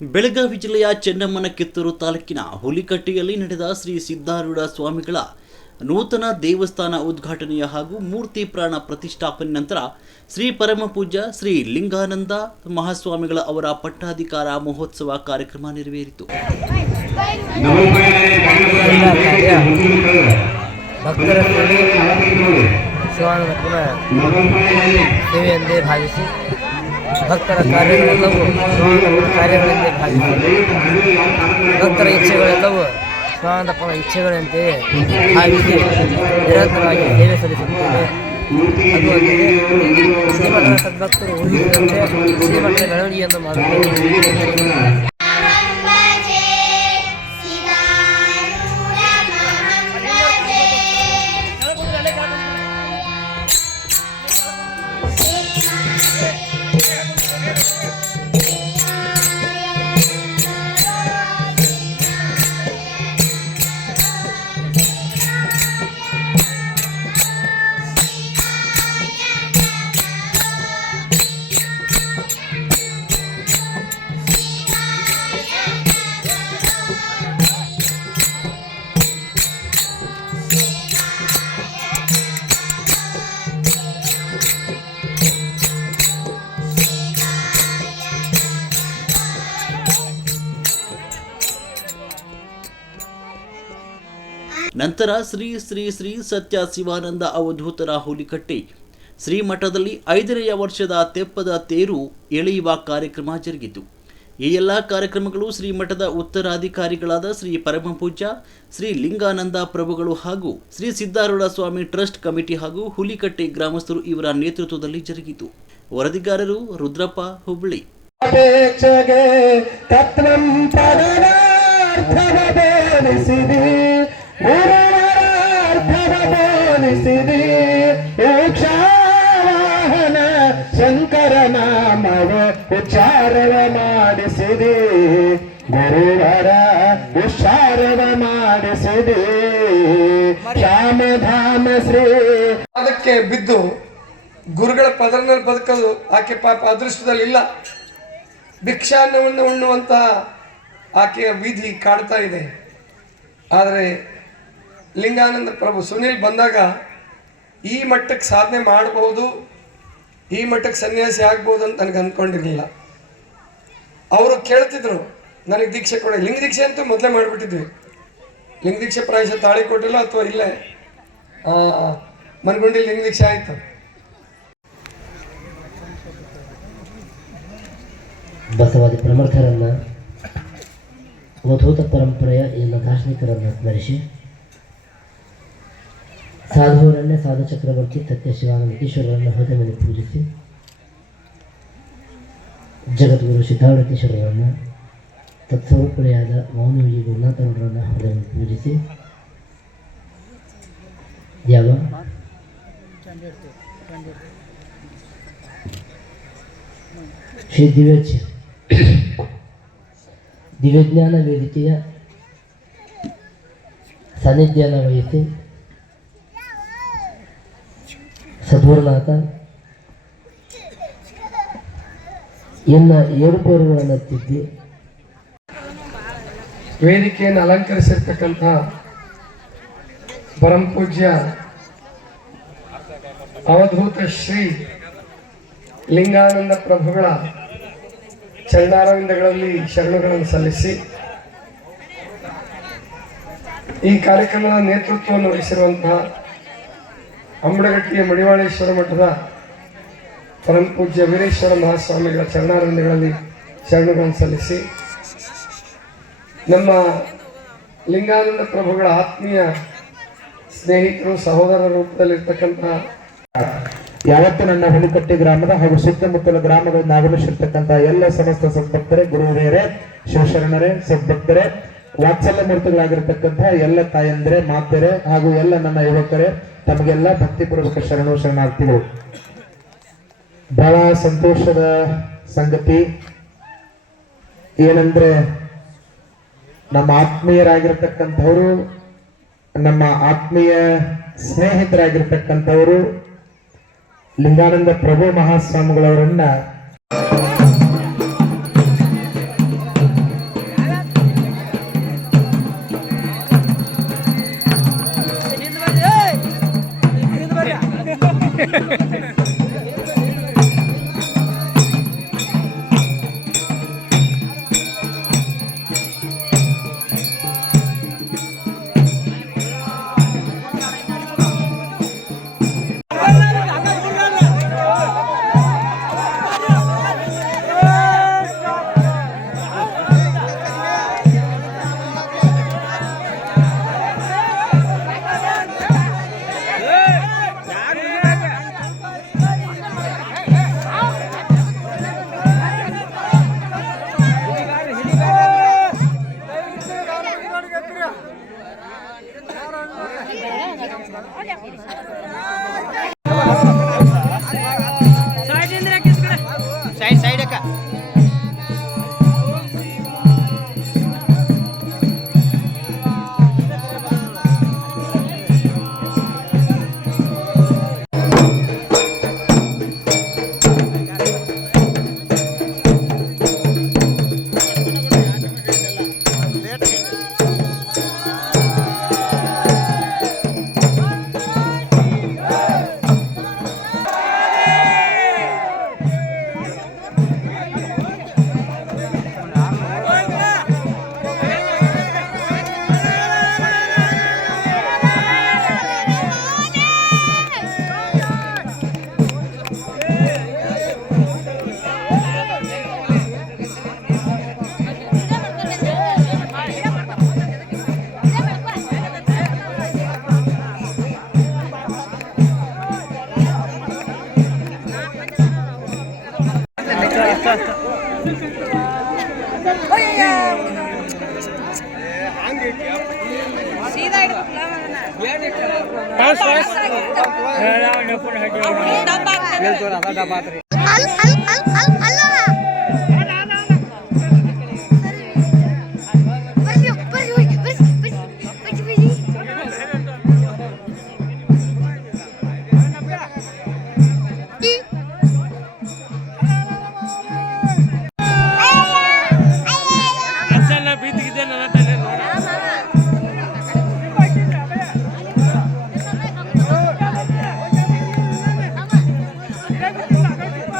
ಬೆಳಗಾವಿ ಜಿಲ್ಲೆಯ ಚೆನ್ನಮ್ಮನ ಕಿತ್ತೂರು ತಾಲೂಕಿನ ಹುಲಿಕಟ್ಟಿಯಲ್ಲಿ ನಡೆದ ಶ್ರೀ ಸಿದ್ಧಾರೂಢ ಸ್ವಾಮಿಗಳ ನೂತನ ದೇವಸ್ಥಾನ ಉದ್ಘಾಟನೆಯ ಹಾಗೂ ಮೂರ್ತಿ ಪ್ರಾಣ ಪ್ರತಿಷ್ಠಾಪನೆ ನಂತರ ಶ್ರೀ ಪರಮಪೂಜ್ಯ ಶ್ರೀ ಲಿಂಗಾನಂದ ಮಹಾಸ್ವಾಮಿಗಳ ಅವರ ಪಟ್ಟಾಧಿಕಾರ ಮಹೋತ್ಸವ ಕಾರ್ಯಕ್ರಮ ನೆರವೇರಿತು. ಭಕ್ತರ ಕಾರ್ಯಗಳೆಲ್ಲವೂ ಕಾರ್ಯಗಳೆಂದೇ ಭಾವಿಸಿ ಭಕ್ತರ ಇಚ್ಛೆಗಳೆಲ್ಲವೂ ಸ್ವಾನಂದಪ್ಪನ ಇಚ್ಛೆಗಳಂತೆ ಭಾವಿಸಿ ನಿರಂತರವಾಗಿ ಸೇವೆ ಸಲ್ಲಿಸುತ್ತೇವೆ. ಅದು ಅಲ್ಲದೆ ಶ್ರೀಮಠದ ಸದ್ಭಕ್ತರು ಊಹಿಸಿದಂತೆ ಶ್ರೀಮಠದ ಮೆರವಣಿಗೆಯನ್ನು ಮಾಡುತ್ತೇವೆ. ನಂತರ ಶ್ರೀ ಶ್ರೀ ಶ್ರೀ ಸತ್ಯ ಶಿವಾನಂದ ಅವಧೂತರ ಹುಲಿಕಟ್ಟಿ ಶ್ರೀಮಠದಲ್ಲಿ 5ನೇ ವರ್ಷದ ತೆಪ್ಪದ ತೇರು ಎಳೆಯುವ ಕಾರ್ಯಕ್ರಮ ಜರುಗಿತು. ಈ ಎಲ್ಲ ಕಾರ್ಯಕ್ರಮಗಳು ಶ್ರೀಮಠದ ಉತ್ತರಾಧಿಕಾರಿಗಳಾದ ಶ್ರೀ ಪರಮಪೂಜ್ಯ ಶ್ರೀ ಲಿಂಗಾನಂದ ಪ್ರಭುಗಳು ಹಾಗೂ ಶ್ರೀ ಸಿದ್ಧಾರೂಢ ಸ್ವಾಮಿ ಟ್ರಸ್ಟ್ ಕಮಿಟಿ ಹಾಗೂ ಹುಲಿಕಟ್ಟಿ ಗ್ರಾಮಸ್ಥರು ಇವರ ನೇತೃತ್ವದಲ್ಲಿ ಜರುಗಿತು. ವರದಿಗಾರರು ರುದ್ರಪ್ಪ, ಹುಬ್ಬಳ್ಳಿ. ಶಂಕರ ನಾಮವ ಉಚ್ಚಾರವ ಮಾಡಿಸಿದೆ, ಗುರುವರ ಉಚ್ಚಾರವ ಮಾಡಿಸಿದೆ. ಶ್ಯಾಮಧಾಮ ಶ್ರೀ ಅದಕ್ಕೆ ಬಿದ್ದು ಗುರುಗಳ ಪದರ್ನಲ್ಲಿ ಬದುಕಲು ಆಕೆ ಪಾಪ ಅದೃಷ್ಟದಲ್ಲಿಲ್ಲ. ಭಿಕ್ಷಾನ್ನವನ್ನು ಉಣ್ಣುವಂತ ಆಕೆಯ ವಿಧಿ ಕಾಡ್ತಾ ಇದೆ. ಆದರೆ ಲಿಂಗಾನಂದ ಪ್ರಭು ಸುನಿಲ್ ಬಂದಾಗ ಈ ಮಟ್ಟಕ್ಕೆ ಸಾಧನೆ ಮಾಡಬಹುದು, ಈ ಮಟ್ಟಕ್ಕೆ ಸನ್ಯಾಸಿ ಆಗ್ಬೋದು ಅಂತ ನನಗೆ ಅಂದ್ಕೊಂಡಿರಲಿಲ್ಲ. ಅವರು ಕೇಳ್ತಿದ್ರು ನನಗೆ ದೀಕ್ಷೆ ಕೊಡಿ. ಲಿಂಗ ದೀಕ್ಷೆ ಅಂತೂ ಮೊದಲೇ ಮಾಡಿಬಿಟ್ಟಿದ್ವಿ. ಲಿಂಗ ದೀಕ್ಷೆ ಪ್ರಾಯಶಃ ತಾಳಿ ಕೊಟ್ಟಿಲ್ಲ ಅಥವಾ ಇಲ್ಲೇ ಮನಗುಂಡಿ ಲಿಂಗ ದೀಕ್ಷೆ ಆಯಿತು. ಬಸವಾದಿ ಪ್ರಮುಖರನ್ನು ಅವಧೂತ ಪರಂಪರೆಯ ಎಲ್ಲ ದಾರ್ಶನಿಕರನ್ನು ಸ್ಮರಿಸಿ ಸಾಧುವರನ್ನೇ ಸಾಧು ಚಕ್ರವರ್ತಿ ಸತ್ಯ ಶಿವಾನಂದೀಶ್ವರರನ್ನು ಹೃದಯದಲ್ಲಿ ಪೂಜಿಸಿ ಜಗದ್ಗುರು ಸಿದ್ಧಾರೂಢೇಶ್ವರರನ್ನು ತತ್ಸ್ವರೂಪಿಣಿಯಾದ ಮೌನವಿಜಿ ಗುರುನಾಥರನ್ನು ಹೃದಯದಲ್ಲಿ ಪೂಜಿಸಿ ಯಾವ ಶ್ರೀ ದಿವ್ಯಜ್ಞಾನ ವೇದಿಕೆಯ ಸಾನ್ನಿಧ್ಯನ ವಹಿಸಿ ಸದ್ಗುರುನಾಥ ಎನ್ನ ಏರುಪೇರುಗಳನ್ನು ತಿದ್ದಿ ವೇದಿಕೆಯನ್ನು ಅಲಂಕರಿಸಿರ್ತಕ್ಕಂಥ ಪರಮಪೂಜ್ಯ ಅವಧೂತ ಶ್ರೀ ಲಿಂಗಾನಂದ ಪ್ರಭುಗಳ ಚರಣಾರವಿಂದಗಳಲ್ಲಿ ಶರಣುಗಳನ್ನು ಸಲ್ಲಿಸಿ ಈ ಕಾರ್ಯಕ್ರಮದ ನೇತೃತ್ವವನ್ನು ವಹಿಸಿರುವಂತಹ ಅಂಬಡಗಟ್ಟಿಯ ಮಡಿವಾಳೇಶ್ವರ ಮಠದ ಪರಮಪೂಜ್ಯ ವೀರೇಶ್ವರ ಮಹಾಸ್ವಾಮಿಗಳ ಚರಣಾರವಿಂದಗಳಲ್ಲಿ ಶರಣುಗಳನ್ನು ಸಲ್ಲಿಸಿ ನಮ್ಮ ಲಿಂಗಾನಂದ ಪ್ರಭುಗಳ ಆತ್ಮೀಯ ಸ್ನೇಹಿತರು ಸಹೋದರರ ರೂಪದಲ್ಲಿರ್ತಕ್ಕಂಥ ಯಾವತ್ತು ನನ್ನ ಹುಲಿಕಟ್ಟಿ ಗ್ರಾಮದ ಹಾಗೂ ಸುತ್ತಮುತ್ತಲ ಗ್ರಾಮಗಳಿಂದ ಆಗಮಿಸಿರ್ತಕ್ಕಂಥ ಎಲ್ಲ ಸಮಸ್ತ ಸದ್ಭಕ್ತರೇ, ಗುರುಹಿರಿಯರೇ, ಶಿವಶರಣರೇ, ಸದ್ಭಕ್ತರೇ, ವಾತ್ಸಲ್ಯ ಮೂರ್ತಿಗಳಾಗಿರ್ತಕ್ಕಂಥ ಎಲ್ಲ ತಾಯಂದ್ರೆ, ಮಾತೆಯರೇ ಹಾಗೂ ಎಲ್ಲ ನನ್ನ ಯುವಕರೇ, ತಮಗೆಲ್ಲ ಭಕ್ತಿಪೂರ್ವಕ ಶರಣಾರ್ಥಿಗಳು. ಬಹಳ ಸಂತೋಷದ ಸಂಗತಿ ಏನಂದ್ರೆ ನಮ್ಮ ಆತ್ಮೀಯರಾಗಿರ್ತಕ್ಕಂಥವರು, ನಮ್ಮ ಆತ್ಮೀಯ ಸ್ನೇಹಿತರಾಗಿರ್ತಕ್ಕಂಥವರು ಲಿಂಗಾನಂದ ಪ್ರಭು ಮಹಾಸ್ವಾಮಿಗಳವರನ್ನ ಡಬ್ಬ